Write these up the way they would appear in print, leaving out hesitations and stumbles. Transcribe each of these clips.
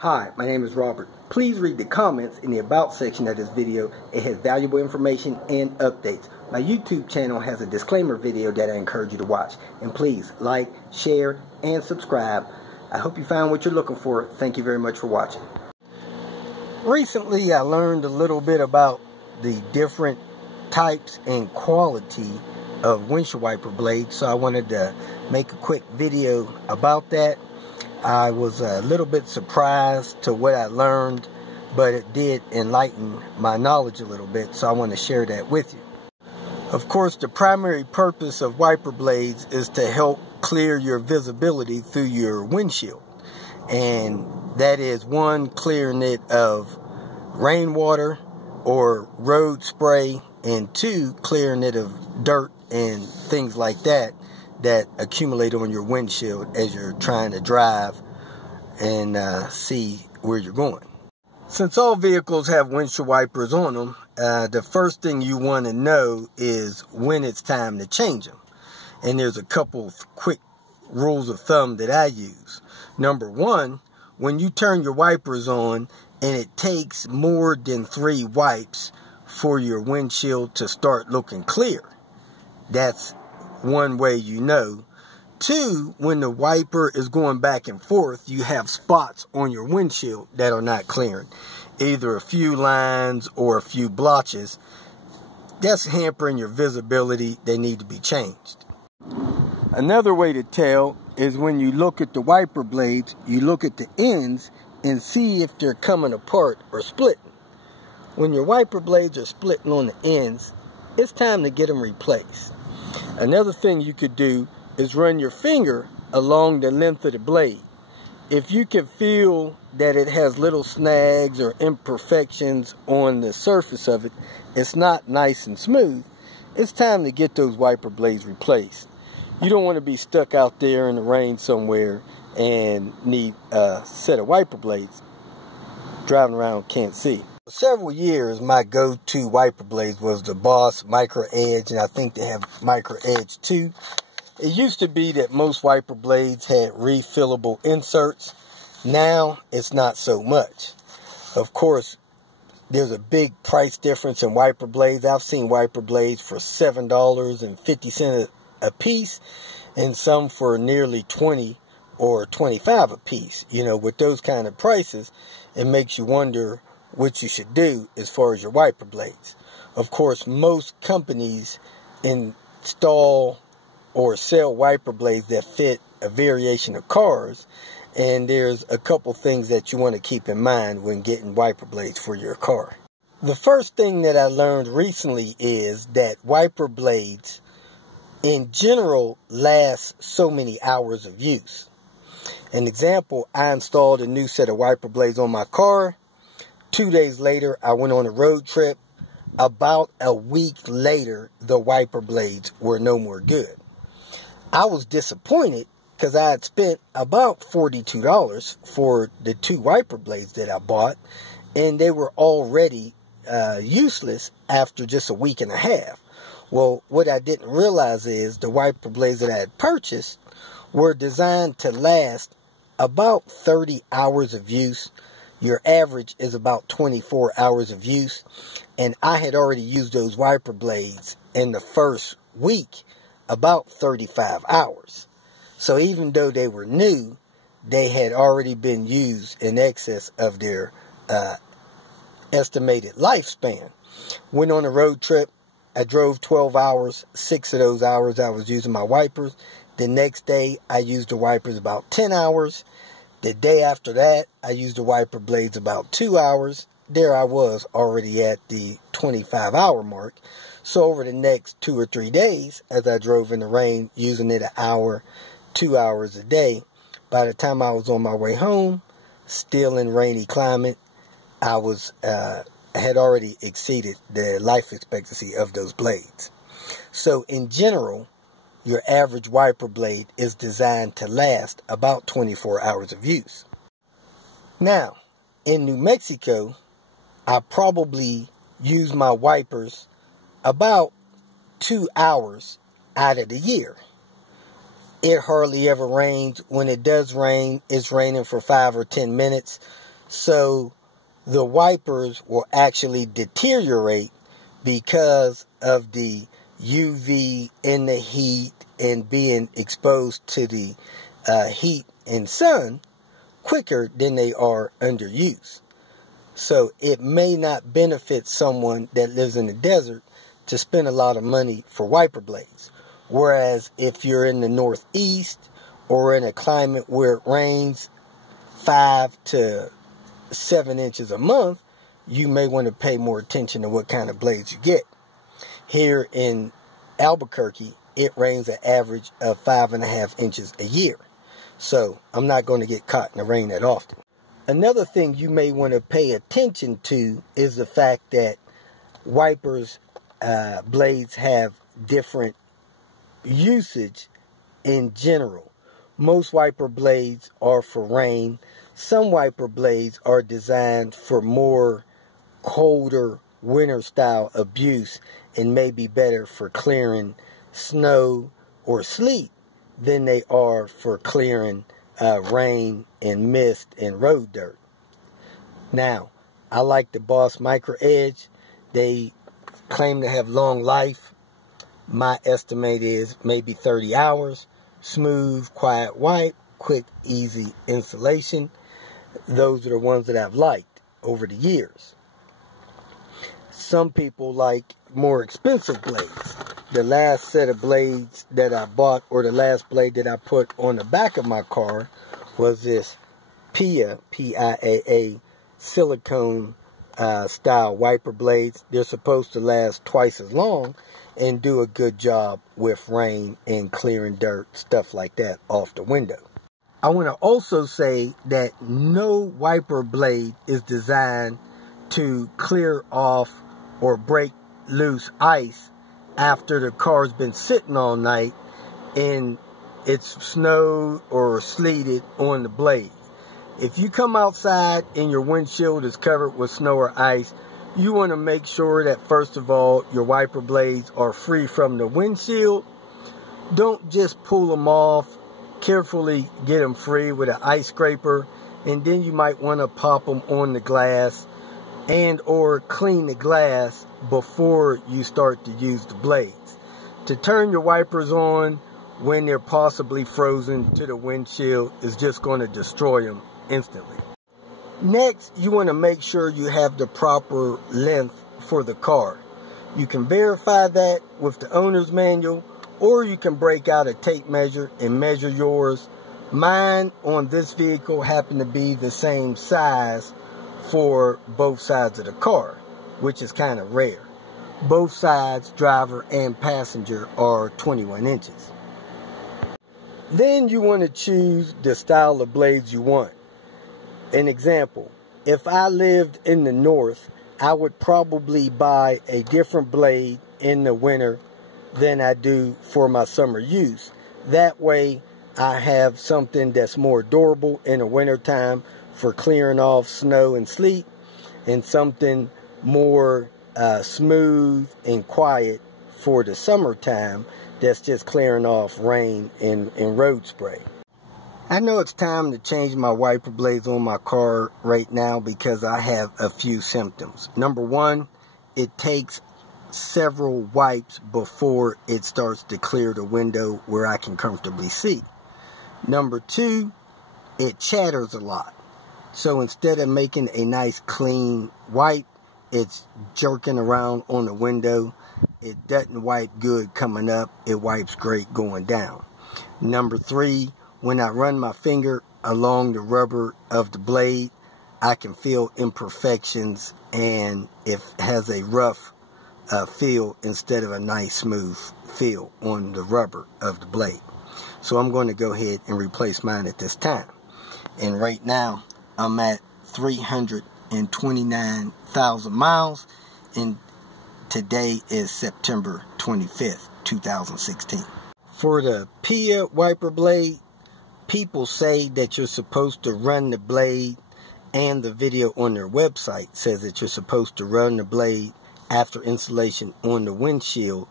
Hi, my name is Robert. Please read the comments in the About section of this video. It has valuable information and updates. My YouTube channel has a disclaimer video that I encourage you to watch. And please like, share, and subscribe. I hope you found what you're looking for. Thank you very much for watching. Recently, I learned a little bit about the different types and quality of windshield wiper blades, so I wanted to make a quick video about that. I was a little bit surprised to what I learned, but it did enlighten my knowledge a little bit, so I want to share that with you. Of course, the primary purpose of wiper blades is to help clear your visibility through your windshield. And that is, one, clearing it of rainwater or road spray, and two, clearing it of dirt and things like that that accumulate on your windshield as you're trying to drive and see where you're going. Since all vehicles have windshield wipers on them, the first thing you want to know is when it's time to change them. And there's a couple of quick rules of thumb that I use. Number one, when you turn your wipers on and it takes more than 3 wipes for your windshield to start looking clear, that's one way you know. Two, when the wiper is going back and forth, you have spots on your windshield that are not clearing. Either a few lines or a few blotches. That's hampering your visibility. They need to be changed. Another way to tell is when you look at the wiper blades, you look at the ends and see if they're coming apart or splitting. When your wiper blades are splitting on the ends, it's time to get them replaced. Another thing you could do is run your finger along the length of the blade. If you can feel that it has little snags or imperfections on the surface of it, it's not nice and smooth, it's time to get those wiper blades replaced. You don't want to be stuck out there in the rain somewhere and need a set of wiper blades. Driving around can't see. For several years, my go-to wiper blades was the Boss Micro Edge, and I think they have Micro Edge 2. It used to be that most wiper blades had refillable inserts. Now, it's not so much. Of course, there's a big price difference in wiper blades. I've seen wiper blades for $7.50 a piece, and some for nearly $20 or $25 a piece. You know, with those kind of prices, it makes you wonder what you should do as far as your wiper blades. Of course, most companies install or sell wiper blades that fit a variation of cars, and there's a couple things that you want to keep in mind when getting wiper blades for your car. The first thing that I learned recently is that wiper blades in general last so many hours of use. An example, I installed a new set of wiper blades on my car. 2 days later, I went on a road trip. About a week later, the wiper blades were no more good. I was disappointed because I had spent about $42 for the 2 wiper blades that I bought, and they were already useless after just a week and a half. Well, what I didn't realize is the wiper blades that I had purchased were designed to last about 30 hours of use. Your average is about 24 hours of use. And I had already used those wiper blades in the first week about 35 hours. So even though they were new, they had already been used in excess of their estimated lifespan. Went on a road trip. I drove 12 hours. 6 of those hours I was using my wipers. The next day I used the wipers about 10 hours. The day after that, I used the wiper blades about 2 hours. There I was already at the 25-hour mark. So over the next 2 or 3 days, as I drove in the rain, using it an hour, 2 hours a day, by the time I was on my way home, still in rainy climate, I was had already exceeded the life expectancy of those blades. So in general, your average wiper blade is designed to last about 24 hours of use. Now, in New Mexico, I probably use my wipers about 2 hours out of the year. It hardly ever rains. When it does rain, it's raining for 5 or 10 minutes. So the wipers will actually deteriorate because of the UV and the heat and being exposed to the heat and sun quicker than they are under use. So it may not benefit someone that lives in the desert to spend a lot of money for wiper blades. Whereas if you're in the Northeast or in a climate where it rains 5 to 7 inches a month, you may want to pay more attention to what kind of blades you get. Here in Albuquerque, it rains an average of 5.5 inches a year. So I'm not going to get caught in the rain that often. Another thing you may want to pay attention to is the fact that wipers blades have different usage in general. Most wiper blades are for rain. Some wiper blades are designed for more colder winter style abuse and may be better for clearing snow or sleet than they are for clearing rain and mist and road dirt. Now, I like the Boss Micro Edge. They claim to have long life. My estimate is maybe 30 hours. Smooth, quiet wipe, quick, easy installation. Those are the ones that I've liked over the years. Some people like more expensive blades. The last set of blades that I bought, or the last blade that I put on the back of my car, was this PIAA, P-I-A-A, silicone style wiper blades. They're supposed to last twice as long and do a good job with rain and clearing dirt, stuff like that, off the window. I want to also say that no wiper blade is designed to clear off or break loose ice after the car's been sitting all night and it's snowed or sleeted on the blade. If you come outside and your windshield is covered with snow or ice, you want to make sure that, first of all, your wiper blades are free from the windshield. Don't just pull them off. Carefully get them free with an ice scraper, and then you might want to pop them on the glass and or clean the glass before you start to use the blades. To turn your wipers on when they're possibly frozen to the windshield is just going to destroy them instantly. Next, you want to make sure you have the proper length for the car. You can verify that with the owner's manual, or you can break out a tape measure and measure yours. Mine on this vehicle happened to be the same size for both sides of the car, which is kind of rare. Both sides, driver and passenger, are 21 inches. Then you want to choose the style of blades you want. An example, if I lived in the north, I would probably buy a different blade in the winter than I do for my summer use. That way I have something that's more durable in the winter time for clearing off snow and sleet, and something more smooth and quiet for the summertime that's just clearing off rain and road spray. I know it's time to change my wiper blades on my car right now because I have a few symptoms. Number one, it takes several wipes before it starts to clear the window where I can comfortably see. Number two, it chatters a lot. So instead of making a nice clean wipe, it's jerking around on the window. It doesn't wipe good coming up. It wipes great going down. Number three, when I run my finger along the rubber of the blade, I can feel imperfections and it has a rough feel instead of a nice smooth feel on the rubber of the blade. So I'm going to go ahead and replace mine at this time. And right now I'm at 329,000 miles, and today is September 25th, 2016. For the PIA wiper blade, people say that you're supposed to run the blade, and the video on their website says that you're supposed to run the blade after installation on the windshield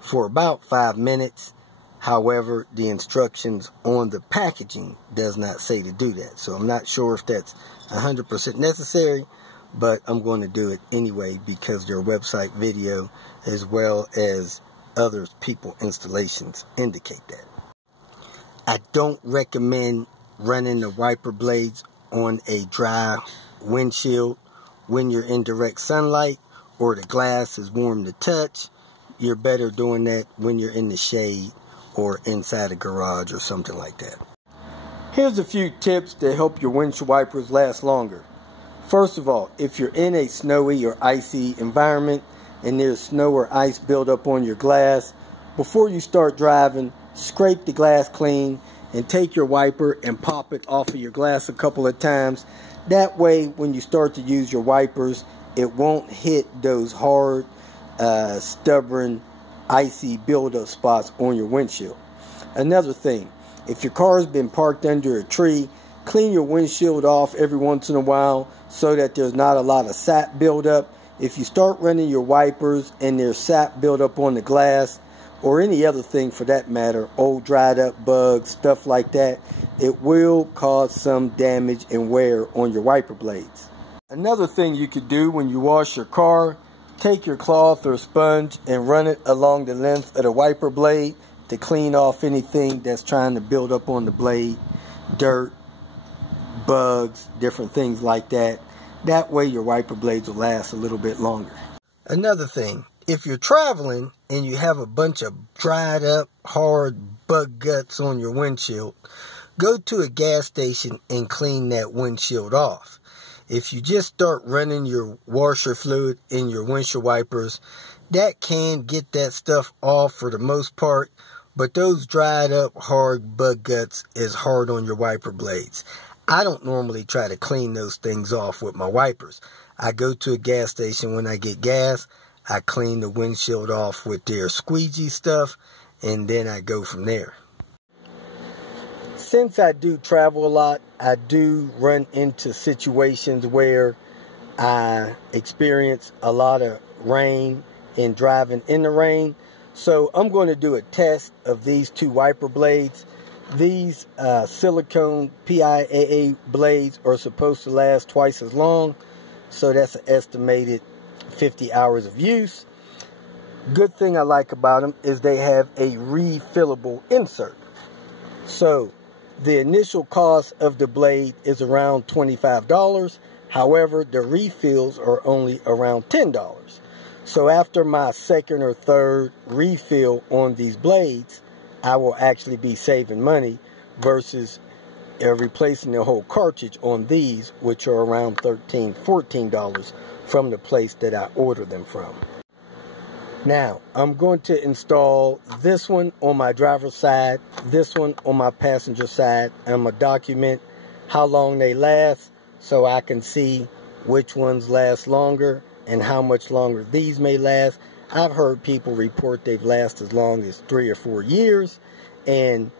for about 5 minutes. However, the instructions on the packaging does not say to do that. So I'm not sure if that's 100% necessary, but I'm going to do it anyway because their website video as well as other people installations indicate that. I don't recommend running the wiper blades on a dry windshield when you're in direct sunlight or the glass is warm to touch. You're better doing that when you're in the shade or inside a garage or something like that. Here's a few tips to help your windshield wipers last longer. First of all, if you're in a snowy or icy environment and there's snow or ice buildup on your glass, before you start driving, scrape the glass clean and take your wiper and pop it off of your glass a couple of times. That way, when you start to use your wipers, it won't hit those hard, stubborn, icy buildup spots on your windshield. Another thing, if your car's been parked under a tree, clean your windshield off every once in a while so that there's not a lot of sap buildup. If you start running your wipers and there's sap buildup on the glass, or any other thing for that matter, old dried up bugs, stuff like that, it will cause some damage and wear on your wiper blades. Another thing you could do when you wash your car, take your cloth or sponge and run it along the length of the wiper blade to clean off anything that's trying to build up on the blade, dirt, bugs, different things like that. That way your wiper blades will last a little bit longer. Another thing, if you're traveling and you have a bunch of dried up, hard bug guts on your windshield, go to a gas station and clean that windshield off. If you just start running your washer fluid in your windshield wipers, that can get that stuff off for the most part, but those dried up, hard bug guts is hard on your wiper blades. I don't normally try to clean those things off with my wipers. I go to a gas station when I get gas, I clean the windshield off with their squeegee stuff, and then I go from there. Since I do travel a lot, I do run into situations where I experience a lot of rain and driving in the rain. So I'm going to do a test of these two wiper blades. These silicone PIAA blades are supposed to last twice as long, so that's an estimated 50 hours of use. Good thing I like about them is they have a refillable insert. So the initial cost of the blade is around $25. However, the refills are only around $10. So after my second or third refill on these blades, I will actually be saving money versus replacing the whole cartridge on these, which are around $13, $14 from the place that I ordered them from. Now, I'm going to install this one on my driver's side, this one on my passenger side. I'm going to document how long they last so I can see which ones last longer and how much longer these may last. I've heard people report they've lasted as long as 3 or 4 years. And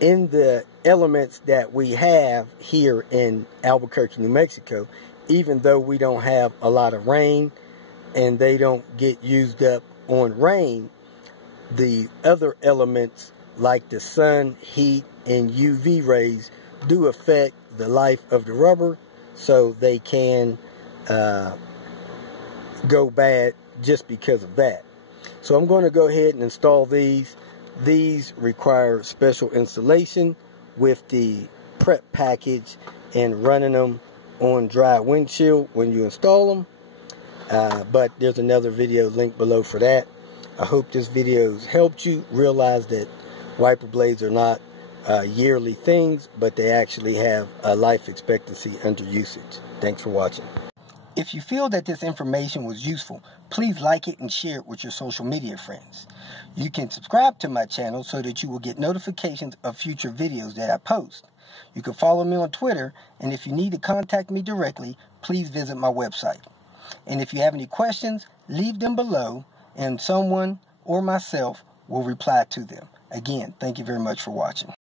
in the elements that we have here in Albuquerque, New Mexico, even though we don't have a lot of rain and they don't get used up on rain, the other elements like the sun, heat, and UV rays do affect the life of the rubber, so they can go bad just because of that. So I'm going to go ahead and install these. These require special installation with the prep package and running them on dry windshield when you install them. But there's another video linked below for that. I hope this video has helped you realize that wiper blades are not yearly things, but they actually have a life expectancy under usage. Thanks for watching. If you feel that this information was useful, please like it and share it with your social media friends. You can subscribe to my channel so that you will get notifications of future videos that I post. You can follow me on Twitter, and if you need to contact me directly, please visit my website. And if you have any questions, leave them below, and someone or myself will reply to them. Again, thank you very much for watching.